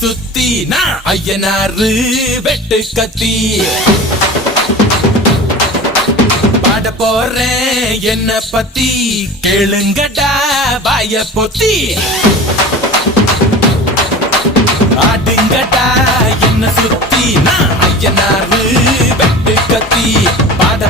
சுத்தி நான் ஐயனாரு வெட்டு கத்தி பாட போறேன் என்ன பத்தி கேளுங்கடா வாய பொத்தி ஆடுங்கடா என்ன சுத்தி நான் ஐயனாரு வெட்டு கத்தி பாட